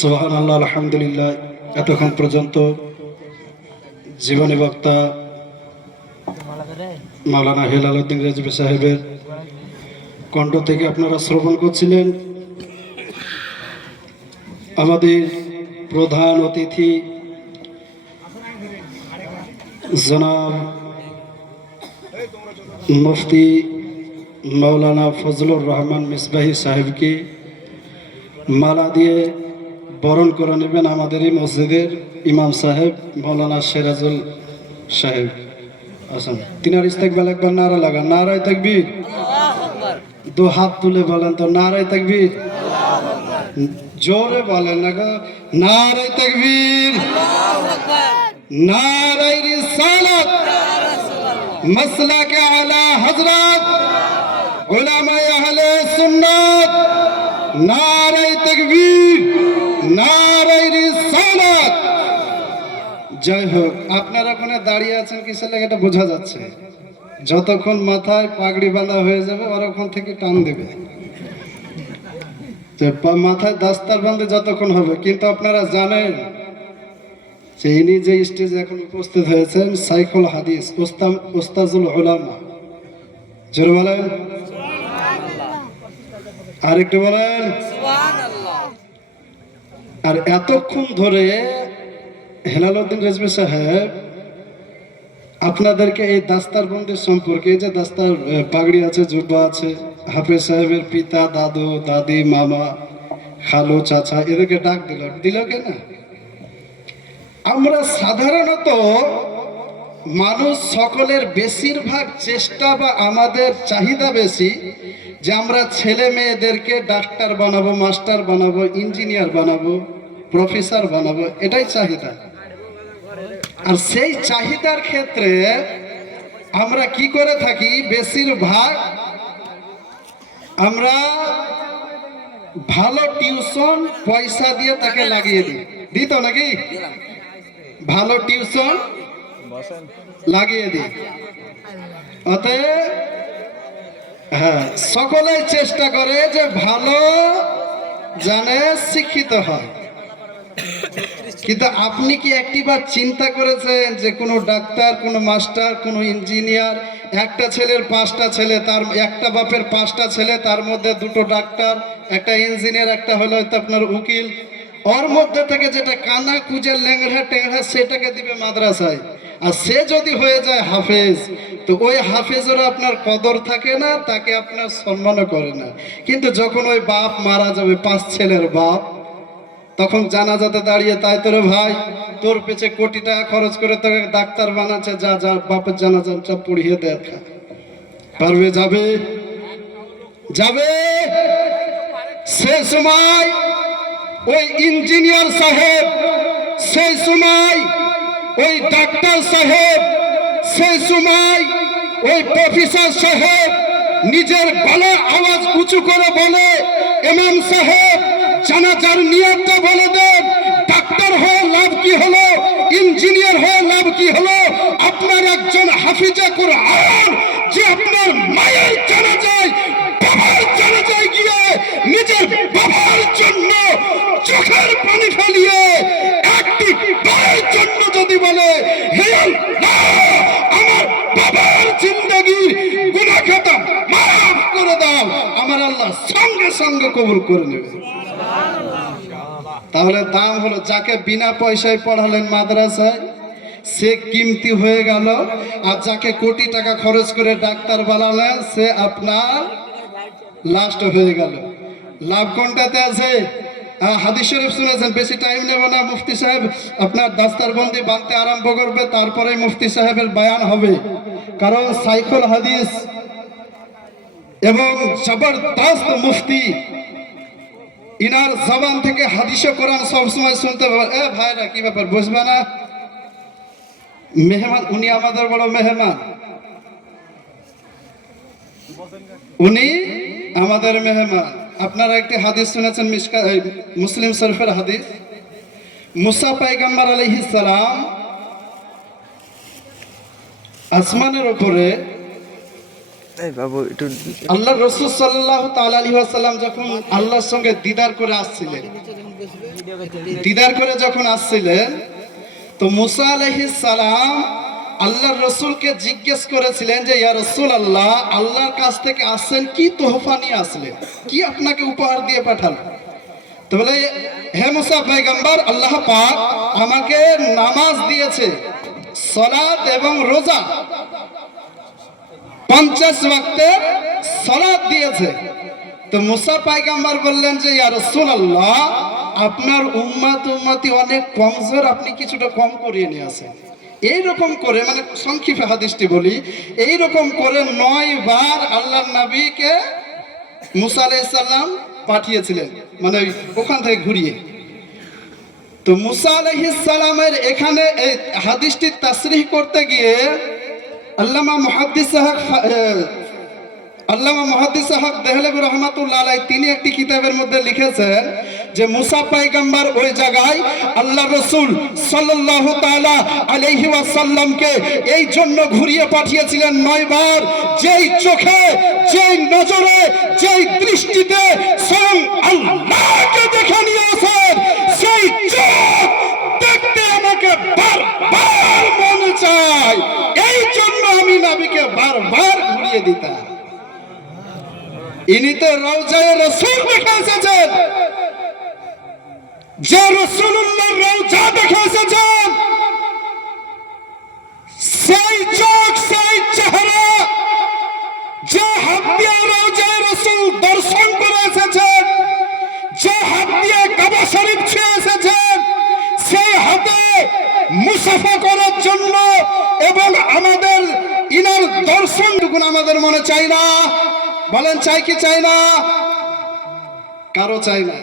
সুবহানাল্লাহ, আলহামদুলিল্লাহ। এতক্ষণ পর্যন্ত জীবনী বক্তা মাওলানা হেলাল উদ্দিন রেজভী সাহেবের কণ্ঠ থেকে আপনারা শ্রবণ করছিলেন। আমাদের প্রধান অতিথি জনাব মুফতি মাওলানা ফজলুর রহমান মিসবাহি সাহেবকে মালা দিয়ে বরণ করে নেবেন আমাদের এই মসজিদের ইমাম সাহেব মাওলানা সিরাজুল সাহেব। আসেন, তিনার ইস্তেকবাল একবার নারা লাগান। নারায়ে তাকবীর। দু হাত তুলে বলেন তো নারায়ে তাকবীর। জোরে বলেন না গো, নারায়ে তাকবীর, নারায়ে রিসালাত, মাসলাকে আলা হযরত উলামায়ে আহলে সুন্নাত, নারায়ে তাকবীর, নারায়ে রিসালাত। জয় হোক। আপনারা ওখানে দাঁড়িয়ে আছেন কিসের লাগে এটা বোঝা যাচ্ছে। যতক্ষণ মাথায় পাগড়ি বাঁধা হয়ে যাবে ওরক্ষণ থেকে টান দেবে, মাথায় দাস্তার বাঁধে যতক্ষণ হবে। কিন্তু আপনারা জানেন যে ইনি যে স্টেজে এখন উপস্থিত হয়েছেন শাইখুল হাদিস উস্তাজুল উলামা। জোরে বলেন, আরেকটু বলেন সুবহানাল্লাহ। আর এতক্ষণ ধরে হেলাল উদ্দিন রেজভী সাহেব আপনাদেরকে এই দাস্তারবন্দির সম্পর্কে, যে দাস্তার পাগড়ি আছে, জুব্বা আছে, হাফেজ সাহেবের পিতা, দাদু, দাদি, মামা, খালু, চাচা এদেরকে ডাক দিল কেন? আমরা সাধারণত মানুষ সকলের বেশিরভাগ চেষ্টা বা আমাদের চাহিদা বেশি যে আমরা ছেলে মেয়েদেরকে ডাক্তার বানাবো, মাস্টার বানাবো, ইঞ্জিনিয়ার বানাবো, প্রফেসর বানাবো, এটাই চাহিদা। আর সেই চাহিদার ক্ষেত্রে আমরা কি করে থাকি, বেশিরভাগ আমরা ভালো টিউশন পয়সা দিয়ে তাকে লাগিয়ে দিই। দিত নাকি? ভালো টিউশন লাগিয়ে দিই। অতএব হ্যাঁ, সকলেই চেষ্টা করে যে ভালো জানে শিক্ষিত হয়। কিন্তু আপনি কি একটিবার চিন্তা করেছেন যে কোনো ডাক্তার, কোনো মাস্টার, কোনো ইঞ্জিনিয়ার, একটা ছেলের 5টা ছেলে, তার একটা বাপের 5টা ছেলে, তার মধ্যে 2টো ডাক্তার, একটা ইঞ্জিনিয়ার, একটা হলো আপনার উকিল, ওর মধ্যে থেকে যেটা কানা কুজে ল্যাংড়া টেংড়া সেটাকে দিবে মাদ্রাসায়। আর সে যদি হয়ে যায় হাফেজ, তো ওই হাফেজেরও আপনার কদর থাকে না, তাকে আপনার সম্মানও করে না। কিন্তু যখন ওই বাপ মারা যাবে, 5 ছেলের বাপ, তখন জানাজাতে দাঁড়িয়ে, তাই তোরে ভাই তোর পেছে কোটি টাকা খরচ করে তোকে ডাক্তার বানাচ্ছে, যা যা বাপের জানাজাটা পড়িয়ে দেখা পারবে? যাবে যাবে। সে সময় ওই ইঞ্জিনিয়ার সাহেব, সেই সময় ওই ডাক্তার সাহেব, সেই সময় ওই প্রফেসর সাহেব নিজের গলা আওয়াজ উঁচু করে বলে, ইমাম সাহেব জানাজার নিয়তটা বলে দেন, ডাক্তার হয়ে লাভ কি হলো, ইঞ্জিনিয়ার হয়ে লাভ কি হলো? আপনার একজন হাফিজে কুরআন যে আপনার মায়ের জানাজায়, বাবার জানাজায় গিয়ে নিজের বাবার জন্য চোখের পানি ফেলিয়ে একটি বারের জন্য যদি বলে, হে আল্লাহ আমার বাবার জিন্দেগির গুনাহ খাতা মাফ করে দাও, আমার আল্লাহ সঙ্গে সঙ্গে কবুল করে নেবে। তাহলে দাম হলো, যাকে বিনা পয়সায় পড়ালেন মাদ্রাসায় সে কিমতি হয়ে গেল, আর যাকে কোটি টাকা খরচ করে ডাক্তার বানালেন সে আপনার লাস্ট হয়ে গেল। লাভ কোনটাতে আছে? হাদিস শরীফ শুনেছেন, বেশি টাইম নেব না। মুফতি সাহেব আপনার দাস্তারবন্দি বাঁধতে আরম্ভ করবে, তারপরে মুফতি সাহেবের বয়ান হবে। কারণ শাইখুল হাদিস এবং জবরদস্ত মুফতি, ইনার জবান থেকে হাদিস ও কোরআন সবসময় শুনতে পাবেন। ভাইরা কি ব্যাপার, বুঝবে না? মেহমান, উনি আমাদের বড় মেহমান, উনি আমাদের মেহমান। আপনারা একটি হাদিস শুনেছেন, মুসলিম শরীফের হাদিস, মুসা পয়গম্বর আলাইহিস সালাম আসমানের উপরে আল্লাহ রাসূল সাল্লাল্লাহু তাআলা আলাইহি ওয়াসাল্লাম যখন আল্লাহর সঙ্গে দিদার করে আসছিলেন, দিদার করে যখন আসছিলেন, তো মুসা আলাইহিস সালাম আল্লাহর রাসূলকে জিজ্ঞেস করেছিলেন যে ইয়া রাসূলুল্লাহ, আল্লাহর কাছ থেকে আসছেন, কি তোহফা নিয়ে আসলেন, কি আপনাকে উপহার দিয়ে পাঠালেন? তো বলে, হে মুসা পয়গম্বর, আল্লাহ পাক আমাকে নামাজ দিয়েছে, সালাত এবং রোজা, 50 ওয়াক্তের সালাত দিয়েছে। তো মুসা পয়গম্বর বললেন যে ইয়া রাসূলুল্লাহ, আপনার উম্মতি অনেক কমজোর, আপনি কিছুটা কম করিয়ে নিয়ে আসেন। এইরকম করে, মানে সংক্ষিপ্ত হাদিসটি বলি, এইরকম করে 9 বার আল্লাহর নবীকে মুসা আলাইহিস সালাম পাঠিয়েছিলেন, মানে ওখান থেকে ঘুরিয়ে। তো মুসা আলাইহিস সালামের এখানে এই হাদিসটি তাসরিহ করতে গিয়ে আল্লামা মুহাদ্দিস হক দেহলভী রাহমাতুল্লাহ আলাইহি তিনি একটি কিতাবের মধ্যে লিখেছেন যে মুসা পয়গম্বর ওই জায়গায় আল্লাহ রাসূল সাল্লাল্লাহু তাআলা আলাইহি ওয়াসাল্লামকে এই জন্য ঘুরিয়ে পাঠিয়েছিলেন 9 বার, যেই চোখে, যেই নজরে, যেই দৃষ্টিতে স্বয়ং আল্লাহকে দেখে নিয়েছেন, সেই চোখ দেখতে আমাকে বারবার মনে চায়, এই জন্য আমি নবীকে বারবার ঘুরিয়ে দিতাম। ইনি তো রওজায়ে রাসূল দেখে এসেছেন, যে রাসূলুল্লাহর রওজা দেখে এসেছেন, সেই চোখ, সেই চেহারা, যে হাত দিয়ে রওজায়ে রাসূল দর্শন করে এসেছেন, যে হাত দিয়ে কাবা শরীফ ছুঁয়ে এসেছেন, সেই হাতে মুসাফা করার জন্য এবং আমাদের ইনার দর্শনটুকুন আমাদের মনে চাই না? বলেন চাই কি চাই না? কারো চাই না।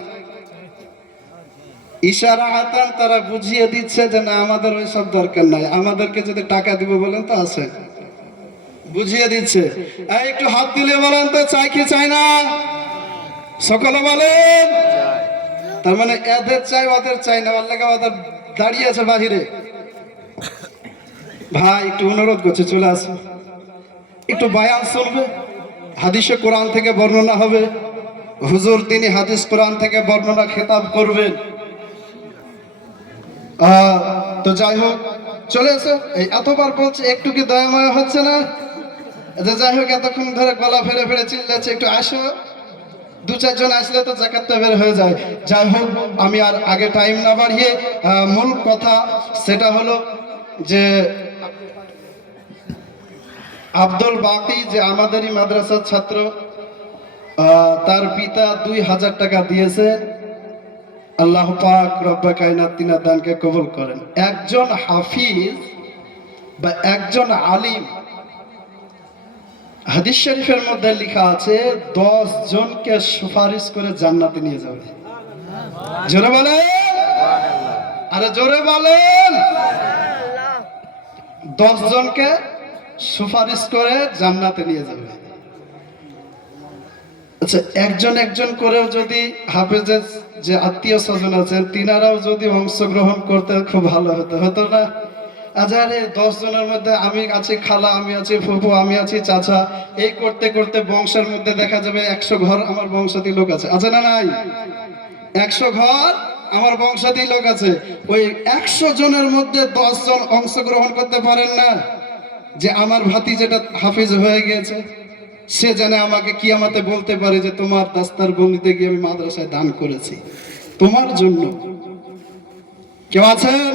ইশারা হাতান তারা বুঝিয়ে দিচ্ছে যে না, আমাদের ওই সব দরকার নাই, আমাদেরকে যদি টাকা দিব বলেন তো আছে, বুঝিয়ে দিচ্ছে। একটু হাত দিলে বলেন তো চাই কি চাই না? সকলে বলেন। তার মানে এদের চাই, ওদের চাই না, আল্লাহ ওদের দাঁড়িয়ে আছে বাহিরে। ভাই একটু অনুরোধ করছে, চলে আসো, একটু বায়ান শুনবে, হাদিসে কোরআন থেকে বর্ণনা হবে, হুজুর তিনি হাদিস কোরআন থেকে বর্ণনা খেতাব করবেন। তো যাই হোক, চলে এসো। এই এতবার বলছে, একটু কি দয়াময় হচ্ছে না? যাই হোক, এতক্ষণ ধরে গলা ফেরে ফেরে চিল্লাচ্ছে, একটু আসো। 2-4 জন আসলে তো জাকাতটা বের হয়ে যায়। যাই হোক, আমি আর আগে টাইম না বাড়িয়ে মূল কথা সেটা হলো যে আব্দুল বাকি, যে আমাদেরই মাদ্রাসার ছাত্র, তার পিতা 2000 টাকা দিয়েছে। আল্লাহ পাক রব্বে কায়নাত তিনার দানকে কবুল করেন। একজন হাফিজ বা একজন আলিম, হাদিস শরীফের মধ্যে লেখা আছে 10 জনকে সুপারিশ করে জান্নাতে নিয়ে যাবে। জোরে বলেন, আরে জোরে বলেন। 10 জনকে সুপারিশ করে জান্নাতে নিয়ে যাবে। আচ্ছা, একজন একজন করেও যদি হাফেজের যে আত্মীয় স্বজন আছেন তিনারাও যদি অংশগ্রহণ করতে খুব ভালো হতো, হতো না? আরে 10 জনের মধ্যে আমি আছি খালা, আমি আছি ফুফু, আমি আছি চাচা, এই করতে করতে বংশের মধ্যে দেখা যাবে 100 ঘর আমার বংশাতি লোক আছে, আছে না নাই? 100 ঘর আমার বংশাতি লোক আছে। ওই 100 জনের মধ্যে 10 জন অংশগ্রহণ করতে পারেন না, যে আমার ভাতি যেটা হাফিজ হয়ে গিয়েছে সে জানে আমাকে কিয়ামতে বলতে পারে যে তোমার দাস্তার বন্দিতে গিয়ে আমি মাদ্রাসায় দান করেছি তোমার জন্য। কেউ আছেন?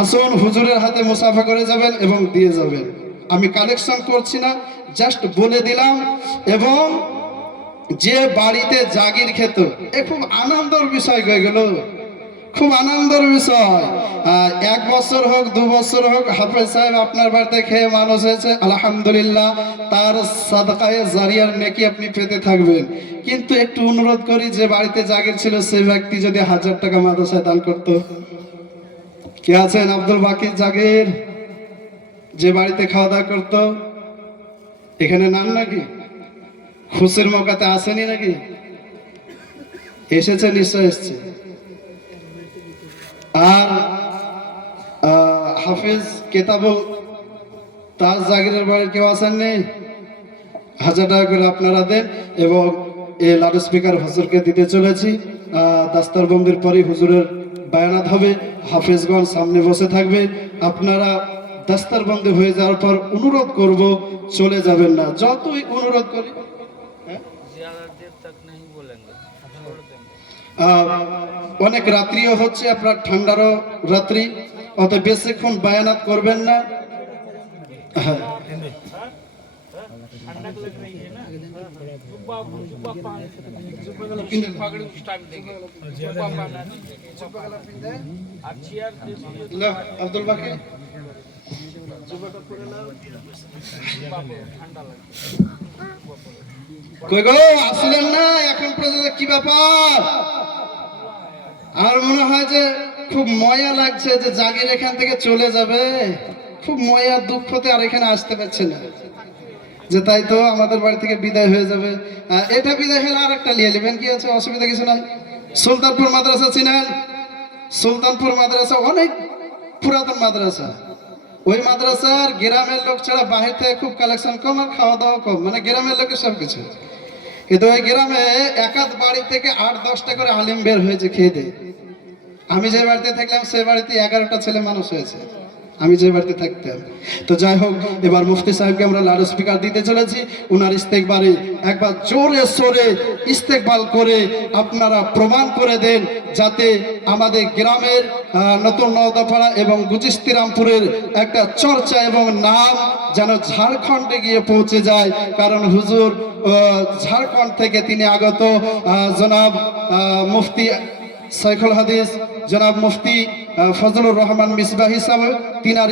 আসুন, হুজুরের হাতে মুসাফা করে যাবেন এবং দিয়ে যাবেন। আমি কালেকশন করছি না, জাস্ট বলে দিলাম। এবং যে বাড়িতে জাগির খেত, এ খুব আনন্দের বিষয় হয়ে গেল, খুব আনন্দের বিষয়। 1 বছর হোক 2 বছর হোক হাফেজ সাহেব আপনার বাড়িতে খেয়ে মানুষ হয়েছে, আলহামদুলিল্লাহ, তার সাদকায়ে জারিয়ার নেকি আপনি পেতে থাকবেন। কিন্তু একটু অনুরোধ করি, যে বাড়িতে জাগির ছিল সেই ব্যক্তি যদি 1000 টাকা মাদ্রাসায় দান করতো। কে আছেন? আব্দুল বাকির জাগির, যে বাড়িতে খাওয়া দাওয়া করতো। এখানে নাম নাকি খুশির মৌকাতে আসেনি নাকি? এসেছে, নিশ্চয় এসছে। আর হাফিজ কেতাবুল তাজ জাগিরের বাড়ির কেউ আসেননি? 1000 টাকা করে আপনারা দেন এবং এই লাউড স্পিকার হুজুরকে দিতে চলেছি। দাস্তারবন্দির পরে হুজুরের বায়ানাত হবে, হাফেজগণ সামনে বসে থাকবে। আপনারা দাস্তারবন্দি হয়ে যাওয়ার পর অনুরোধ করব চলে যাবেন না, যতই অনুরোধ করি। অনেক রাত্রিও হচ্ছে, আপনার ঠান্ডারও রাত্রি, অত বেশিক্ষণ বায়ানাত করবেন না। হ্যাঁ, আব্দুল বাকি কই গো, আসলেন না এখন পর্যন্ত? কি ব্যাপার? আর মনে হয় যে খুব ময়া লাগছে যে জাগির এখান থেকে চলে যাবে, খুব ময়া দুঃখতে আর এখানে আসতে পারছে না, যে তাই তো আমাদের বাড়ি থেকে বিদায় হয়ে যাবে। এটা বিদায় হলে আর একটা নিয়ে নেবেন, কি আছে, অসুবিধা কিছু নাই। সুলতানপুর মাদ্রাসা চিনেন? সুলতানপুর মাদ্রাসা অনেক পুরাতন মাদ্রাসা। ওই মাদ্রাসার গ্রামের লোক ছাড়া বাহির থেকে খুব কালেকশন কম আর খাওয়া দাওয়া কম, মানে গ্রামের লোকের সবকিছু। কিন্তু ওই গ্রামে একাধ বাড়ি থেকে 8-10টা করে আলিম বের হয়েছে খেয়ে দেয়। আমি যে বাড়িতে থাকলাম সেই বাড়িতে 11টা ছেলে মানুষ হয়েছে, আমি যে বাড়িতে থাকতাম। তো যাই হোক, এবার মুফতি সাহেবকে আমরা লাউড স্পিকার দিতে চলেছি। উনার ইস্তেকবারে একবার জোরে সোরে ইস্তেকবাল করে আপনারা প্রমাণ করে দেন, যাতে আমাদের গ্রামের নতুন নওদাপাড়া এবং গুজিস্তিরামপুরের একটা চর্চা এবং নাম যেন ঝাড়খণ্ডে গিয়ে পৌঁছে যায়। কারণ হুজুর ঝাড়খণ্ড থেকে তিনি আগত। জনাব মুফতি শাইখুল হাদিস জনাব মুফতি ফজলুর রহমান মিসবাহি সাহেব, তিনার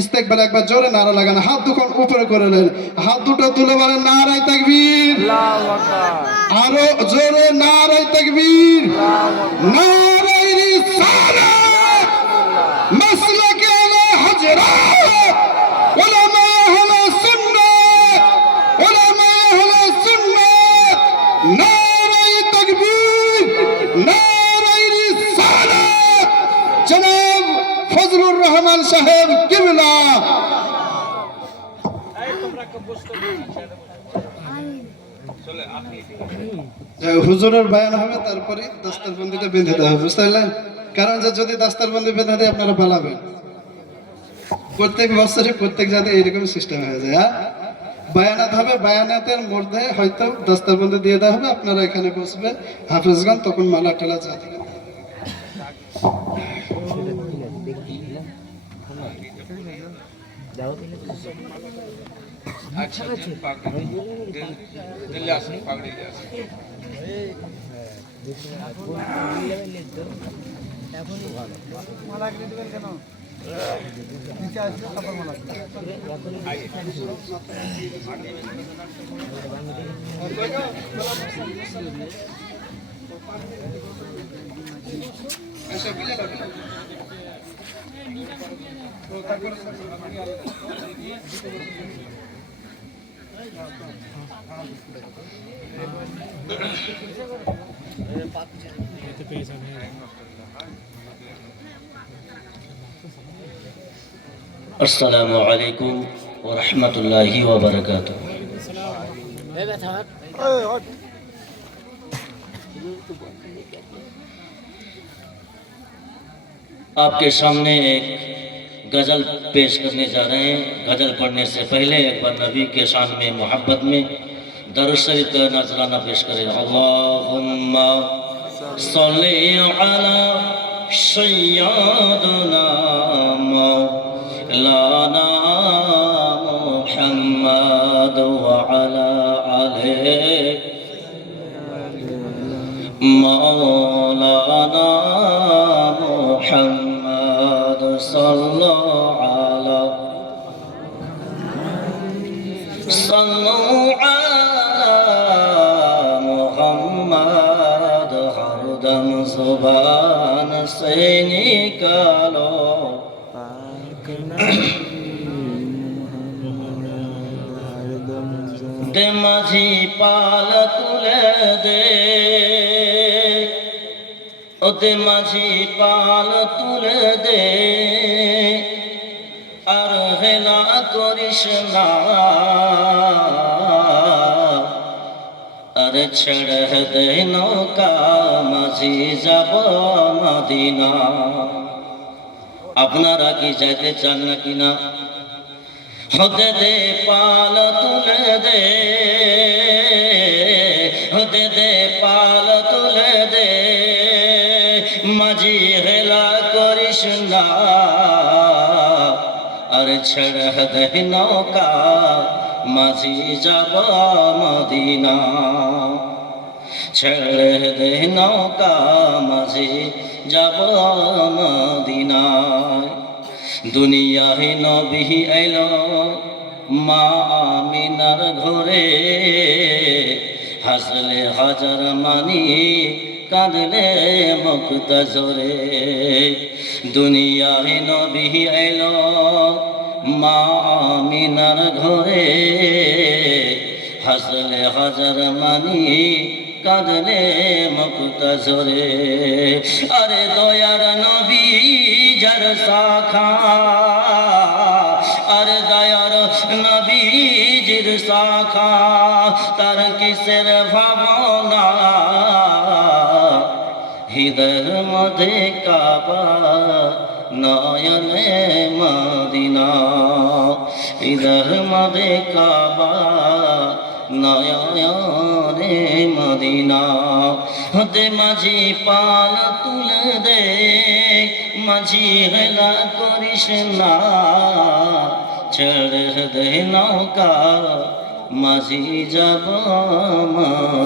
ইস্তেকবালে একবার জোরে নারা লাগান, হাত দুখন উপরে করে নেন, হাত দুটো তুলে বলেন নারায়ে তাকবীর, আরো জোরে নারায়ে তাকবীর, নারায়ে রিসালাত, মাসলাকে আলা হযরত, উলামা আহলে সুন্নাত, উলামা আহলে সুন্নাত, নারায়ে তাকবীর, নারায়ে রিসালাত, জনাব ফজলুর রহমান সাহেব কিবলা। হুজুরের বায়ান হবে, তারপরে দাস্তারবন্দিটা বেঁধে দেওয়া হবে, বুঝতে পারলেন? কারণ যে যদি দাস্তারবন্দি বেঁধে দেয় আপনারা পালাবেন। প্রত্যেক বছরে প্রত্যেক জায়গায় এইরকম সিস্টেম হয়ে যায়। বায়ানাত হবে, বায়ানাতের মধ্যে হয়তো দাস্তারবন্দি দিয়ে দেওয়া হবে, আপনারা এখানে বসবেন, হাফেজগণ তখন মালা টালা যা দেবে। अस्सलामु अलैकुम व रहमतुल्लाहि व बरकातुहू। आपके सामने एक गज़ल पेश करने जा रहे हैं। गज़ल पढ़ने से पहले एक बार नबी के शान में मोहब्बत में दरूद शरीफ का नजराना पेश करें। अल्लाहुम्मा सल्ली अला सय्यदना मौलाना मुहम्मद व अला आलिहि मौलाना मुहम्मद सल्लल्लाहु अला मुहम्मद हरदम जुबान से निकालो दे माझी पाल तुले दे ओते माझी पाल तुले दे আর হেলা করিস না আরে ছেড়ে দে নৌকা মাঝি যাব মদিনা। আপনারা কি যাইতে চান নাকি না? হতে দে পাল তুলে দে, হতে দে পাল তুলে দে, মাঝি হেলা করিস না। আরে ছেড়ে দে নৌকা মাঝি যাব মদিনা। ছেড়ে দে নৌকা মাঝি যাব মদিনা। দুনিয়ায় নবী এলো মা আমিনার ঘরে, হাসলে হাজার মানি কাঁদলে মুক্তা জোরে। দুনিয়ায় নবী এলো মা আমিনার ঘরে, হাসলে হাজার মানি কাঁদলে মুক্তা জোরে। আরে দয়ার নবী যার শাখা, আরে দয়ার নবীজির শাখা, তার কিসের ভাবনা, হৃদয়ের মধ্যে কাবা নয়নে মদিনা। হৃদয়ের মধ্যে কাবা নয়নে মদিনা। হতে মাঝি পাল তুলে দে, মাঝি হেলা করিস না। ছেড়ে দে নৌকা মাঝি যাব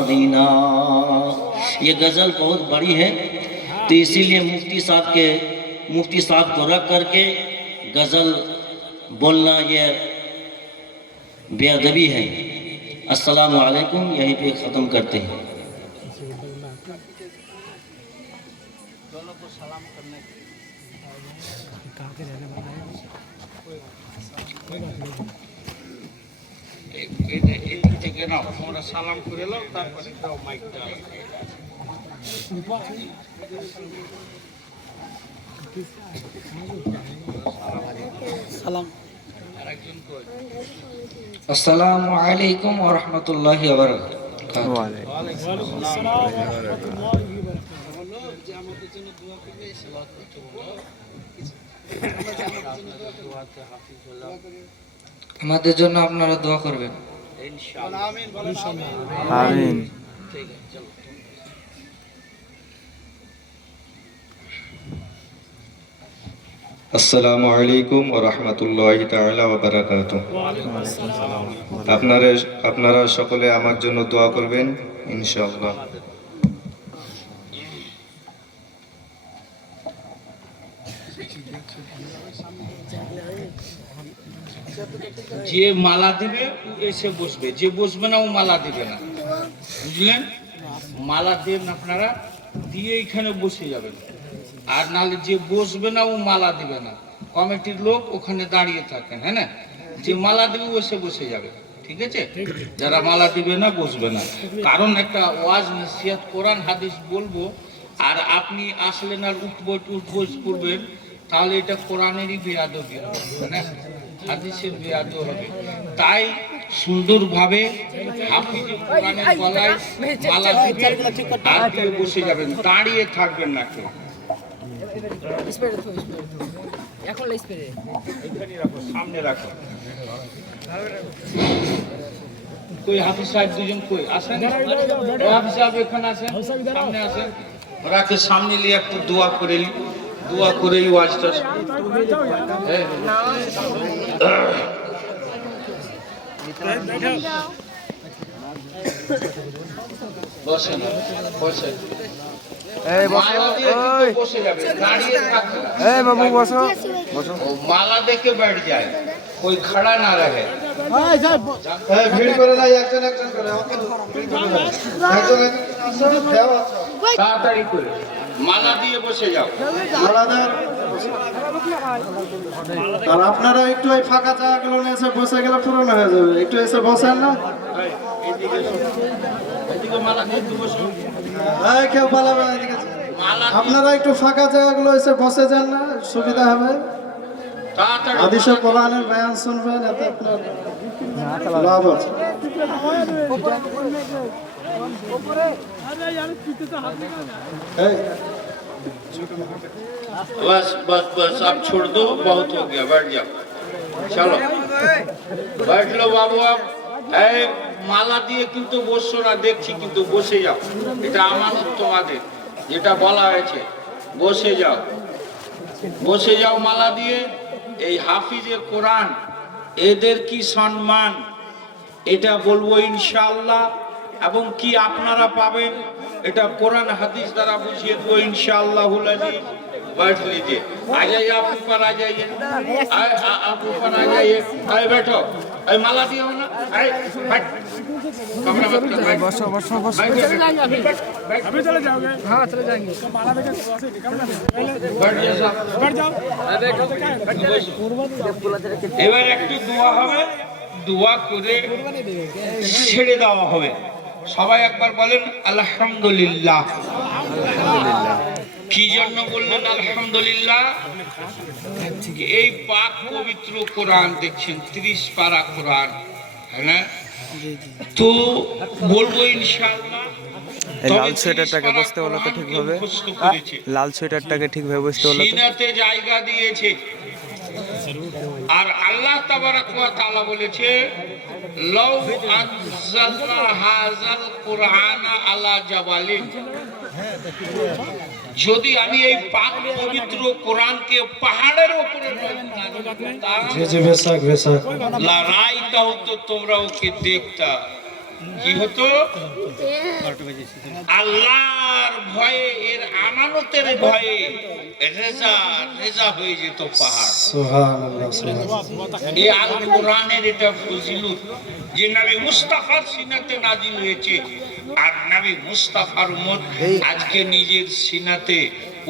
मदीना। ये गज़ल बहुत बड़ी है, तो इसीलिए मुफ्ती साहब को रख करके गज़ल बोलना ये बेअदबी है। अस्सलामु अलैकुम, यहीं पे ख़त्म करते हैं। সালাম করে লো, তারপরে দাও মাইকটা। সালাম। আসসালামু আলাইকুম ওয়া রাহমাতুল্লাহি ওয়া বারাকাতুহু। আমাদের জন্য আপনারা দোয়া করবেন ইনশাআল্লাহ। আমিন। আসসালামু আলাইকুম ওয়া রাহমাতুল্লাহি তাআলা ওয়া বারাকাতুহু। আপনারা সকলে আমার জন্য দোয়া করবেন ইনশাআল্লাহ। যে মালা দিবে এসে বসবে, যে বসবে না ও মালা দিবে না, বুঝলেন? মালা দেন আপনারা, দিয়ে এখানে বসে যাবেন। আর নাহলে যে বসবে না ও মালা দিবে না, কমিটির লোক ওখানে দাঁড়িয়ে থাকেন, হ্যাঁ না? যে মালা দিবে বসে বসে যাবে, ঠিক আছে? যারা মালা দিবে না বসবে না। কারণ একটা ওয়াজ নসিহত কোরআন হাদিস বলবো, আর আপনি আসলেন আর উঠবোস করবেন, তাহলে এটা কোরআনেরই বেয়াদবি হবে না, হাদিসের বেয়াদব হবে। তাই সুন্দরভাবে হাফিজ কোরআনের গলায় মালা দিবেন আর দিয়ে বসে যাবেন, দাঁড়িয়ে থাকবেন না কেউ। এখানে রাখো, সামনে রাখো। কই হাফিজ সাহেব দুজন কই আসেন? হাফিজ সাহেব এখানে আসেন, সামনে আসেন। ওরাকে সামনে নিয়ে একটু দোয়া করে নি, দোয়া করেই ওয়াজটা বসেন, বসেন। বসে যাবে, দাঁড়িয়ে থাকবে না। মালা দেখে बैठ जाए, कोई खड़ा ना रहे। ভিড় করে নাই, একজন একজন করে তাড়াতাড়ি করে মালা দিয়ে বসে যাও। আর আপনারা একটু ওই ফাঁকা জায়গাগুলো নিয়ে এসে বসে গেলে পুরনো হয়ে যাবে, একটু এসে বসেন না। এদিকে মালা দিয়ে বসো। কেউ পালাবে না, এদিকে আপনারা একটু ফাঁকা জায়গাগুলো এসে বসে যান না, সুবিধা হবে। হাদিস ও কোরআনের বয়ান শুনবেন, এতে আপনার লাভ আছে। এই, बस बस बस अब छोड़ दो, बहुत हो गया, बैठ जाओ, चलो बैठ लो बाबू। आप এই মালা দিয়ে কিন্তু বসছো না দেখছি, কিন্তু বসে যাও, এটা আমানত তোমাদের, যেটা বলা হয়েছে বসে যাও, বসে যাও মালা দিয়ে। এই হাফিজে কোরআন এদের কি সম্মান এটা বলবো ইনশাআল্লাহ, এবং কি আপনারা পাবেন এটা কোরআন हादीस দ্বারা বুঝিয়ে দেবো इंशाअल्लाहुल अजीज। बैठ लीजिए, आ जाइए आप ऊपर, आ जाइए आप ऊपर आ जाइए, आए बैठो, अरे माला दिया हो ना, आए बैठ, कमरा मत कर, बैठ, बसो बसो बसो, चले जाएंगे अभी चले जाओगे, हाँ चले जाएंगे, माला देके बैठ जाओ, बैठ जाओ, এবার একটু দোয়া হবে, দোয়া করে ছেড়ে দেওয়া হবে। সবাই একবার বলেন আলহামদুলিল্লাহ। কি জন্য বললেন আলহামদুলিল্লাহ? এই পাক পবিত্র কোরআন দেখছেন, 30 পারা কোরআন, হ্যাঁ না? তো বলবো ইনশাআল্লাহ। লাল সোয়েটারটাকে বসতে বলো তো ঠিকভাবে, লাল সোয়েটারটাকে ঠিকভাবে বসতে বলো তো। সিনাতে জায়গা দিয়েছে, আর আল্লাহ তাবারাক ওয়া তাআলা বলেছে লাউ আনজালনা হাযাল কুরআনা আলা জাবালিন, যদি আমি এই পাক পবিত্র কোরআনকে পাহাড়ের উপরে লড়াইটাও তো তোমরা ওকে দেখতা, কি হতো? আল্লাহর ভয়ে, এর আমানতের ভয়ে রেজা রেজা হয়ে যেত পাহাড়। সুবহানাল্লাহ, সুবহানাল্লাহ। এই আল কোরআনের এটা ফজিলত যে নবী মুস্তাফার সিনাতে নাজিল হয়েছে, আর নবী মুস্তাফার উম্মত আজকে নিজের সিনাতে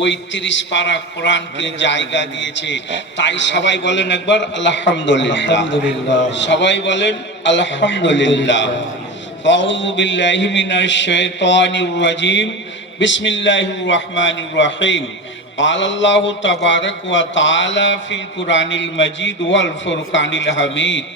ওই 30 পারা কোরআনকে জায়গা দিয়েছে। তাই সবাই বলেন একবার আলহামদুলিল্লাহ, আলহামদুলিল্লাহ, সবাই বলেন আলহামদুলিল্লাহ। আউযু বিল্লাহি মিনাশ শাইতানির রাজীম, বিসমিল্লাহির রহমানির রহিম। قال الله تبارك وتعالى في القرآن المجيد والفرقان الحميد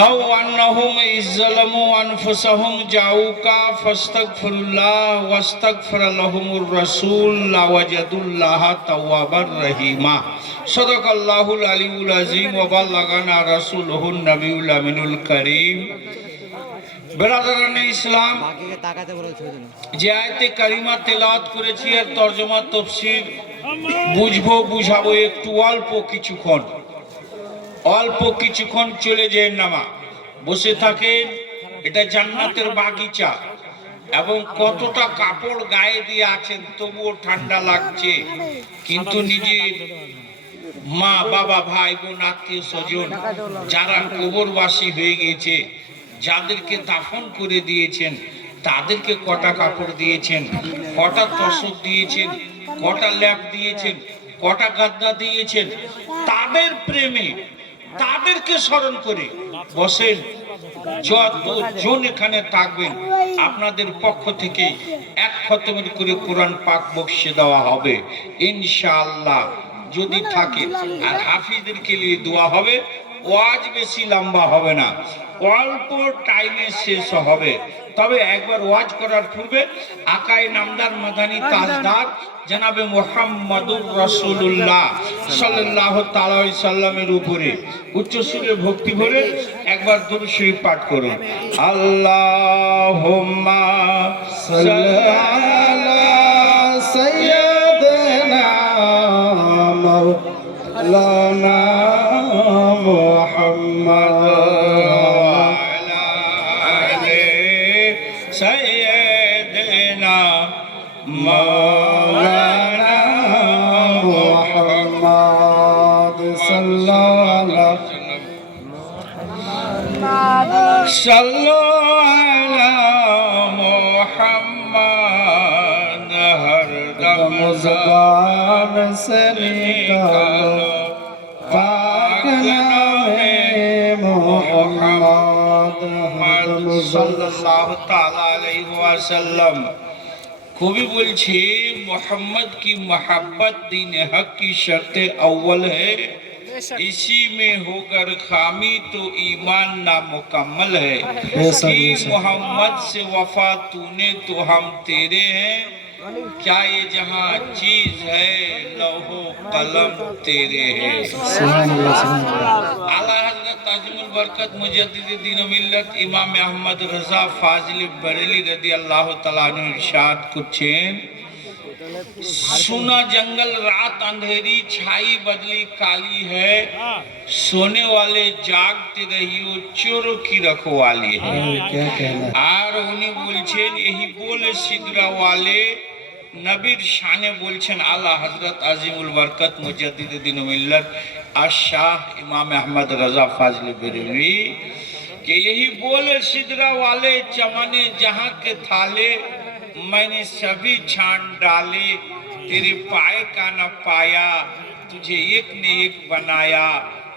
لو أنهم إذ ظلموا أنفسهم جاءوك فاستغفروا الله واستغفر لهم الرسول لوجدوا الله توابا رحيما صدق الله العلي العظيم وبلغنا رسوله النبي الأمين الكريم। বেরাদারানে ইসলাম, যে আয়াতে কারিমা তেলাওয়াত করেছি এর তরজমা তাফসীর বুঝবো, বুঝাবো একটু অল্প কিছুক্ষণ চলে যায় নামা, বসে থাকেন। এটা জান্নাতের বাগিচা, এবং কতটা কাপড় গায়ে দিয়ে আছেন তবুও ঠান্ডা লাগছে, কিন্তু নিজের মা বাবা ভাই বোন আত্মীয় স্বজন যারা কবরবাসী হয়ে গেছে, যাদেরকে দাফন করে দিয়েছেন, তাদেরকে কটা কাপড় দিয়েছেন, কটা তোশক দিয়েছেন, কটা ল্যাপ দিয়েছেন, কটা গাদ্দা দিয়েছেন, তাদের প্রেমে তাদেরকে স্মরণ করে বসেন। যতজন এখানে থাকবেন আপনাদের পক্ষ থেকে 1 খতমের করে কোরআন পাক বক্সে দেওয়া হবে ইনশাআল্লাহ, যদি থাকে। আর হাফিজদেরকে নিয়ে দোয়া হবে। ওয়াজ বেশি লম্বা হবে না, অল্প টাইমে শেষ হবে। তবে একবার ওয়াজ করার পূর্বে আকায়ে নামদার মাদানী তাজদার জনাবে মুহাম্মদুর রাসূলুল্লাহ সাল্লাল্লাহু তাআলা আলাইহি সাল্লামের উপরে উচ্চ সুরে ভক্তি ভরে একবার দুরূদ শরীফ পাঠ করুন। আল্লাহুম্মা সাল্লি আলা সাইয়্যিদিনা মাওলানা মুহাম্মদ سيدنا مولانا محمد صلى الله صلوا على محمد ہر دم زبان سے نکالو پاک نام محمد সাল্লাল্লাহু তাআলা আলাইহি ওয়াসাল্লাম। কবি বলছে मोहम्मद की मोहब्बत दीन हक की शर्त अव्वल है, इसी में होकर खामी तो ईमान नामुकम्मल है ऐसा कि भी, ऐसा। मोहम्मद से वफा तूने तो हम तेरे हैं, क्या ये जहाँ चीज है लौहो कलम तेरे है। सुभान अल्लाह, सुभान अल्लाह। आला हजरत ताजुल बरकत मुजद्दिद दीन मिल्लत इमाम अहमद रजा फाजिल बरेली रदी अल्लाह तआला ने इरशाद कुछें, सुना जंगल रात अंधेरी छाई बदली काली है, सोने वाले जागते रहियो चोरों की रखवाली है। क्या कहना है? আর উনি বলছেন এই বলে সিদরা ওয়ালে নবীর শানে বলছেন আলা হযরত আজিমুল বরকত মুজাদ্দিদ দ্বীন মিল্লাত আশ-শাহ ইমাম আহমদ रजा फाजिल बरेलवी कि यही बोले सिदरा वाले चमने जहां के थाले मैंने सभी छान डाले, तेरे पाए का न पाया, तुझे एक ने एक बनाया,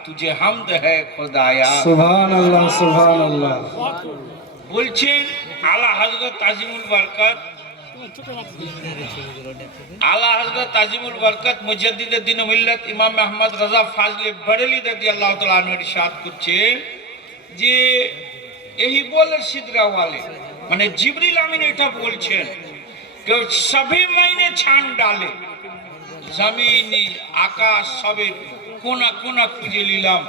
तुझे हमद है खुदाया। सुभान अल्लाह, सुभान अल्लाह। বলছেন আলা হযরত আজিমুল বরকত মুজাদ্দিদ দ্বীন মিল্লাত ইমাম আহমদ রজা ফাজলে বরেলি রাদিয়াল্লাহু তাআলা আনহু ইরশাদ করছেন যে এই বলে সিদরা ওয়ালে মানে জিবরিল আমিন এটা বলছেন যে সবে মাইনে ছান ডালে, জমিনি আকাশ সবে কোনা কোনা খুঁজে নিলাম,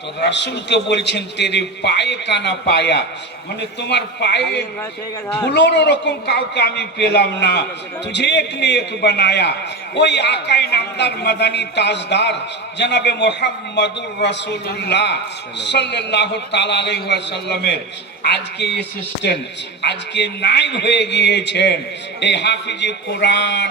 তো রাসূলকে বলছেন তেরে পায়ে কানা পায়া, মানে তোমার পায়ে ধুলোর রকম কাউকে আমি পেলাম না, তুঝে এক নে এক বানায়া। ওই আকায়ে নামদার মাদানী তাজদার জনাবে মুহাম্মদুর রাসূলুল্লাহ সাল্লাল্লাহু তাআলা আলাইহি ওয়াসাল্লামের আজকে অ্যাসিস্ট্যান্ট, আজকে নায়েব হয়ে গিয়েছেন এই হাফিজে কোরআন